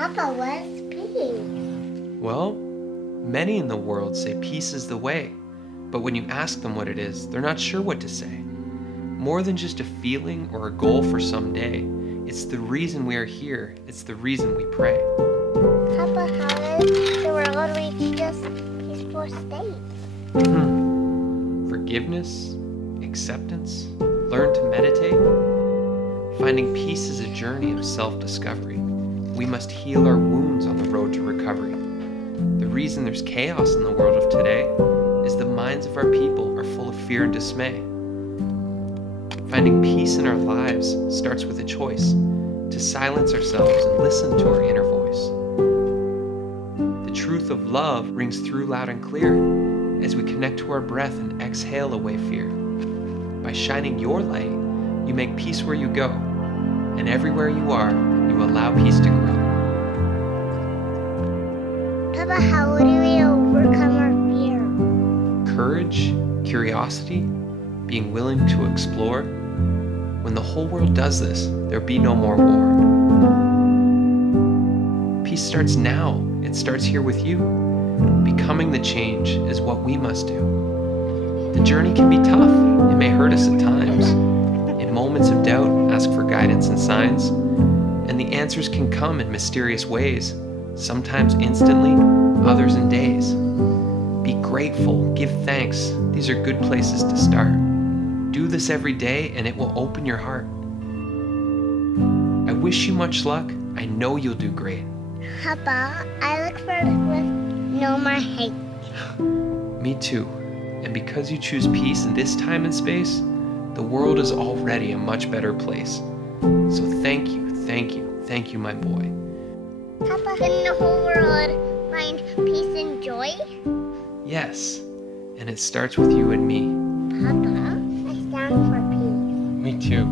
Papa, what is peace? Well, many in the world say peace is the way, but when you ask them what it is, they're not sure what to say. More than just a feeling or a goal for someday, it's the reason we are here, it's the reason we pray. Papa, how does the world reach this peaceful state? Forgiveness, acceptance, learn to meditate. Finding peace is a journey of self-discovery. We must heal our wounds on the road to recovery. The reason there's chaos in the world of today is the minds of our people are full of fear and dismay. Finding peace in our lives starts with a choice to silence ourselves and listen to our inner voice. The truth of love rings through loud and clear as we connect to our breath and exhale away fear. By shining your light, you make peace where you go, and everywhere you are, you allow peace to grow. Papa, how do we overcome our fear? Courage, curiosity, being willing to explore. When the whole world does this, there'll be no more war. Peace starts now. It starts here with you. Becoming the change is what we must do. The journey can be tough. It may hurt us at times. In moments of doubt, ask for guidance and signs. And the answers can come in mysterious ways, sometimes instantly, others in days. Be grateful, give thanks. These are good places to start. Do this every day and it will open your heart. I wish you much luck. I know you'll do great. Papa, I look forward with no more hate. Me too. And because you choose peace in this time and space, the world is already a much better place. So thank you, my boy. Papa, can the whole world find peace and joy? Yes, and it starts with you and me. Papa, I stand for peace. Me too.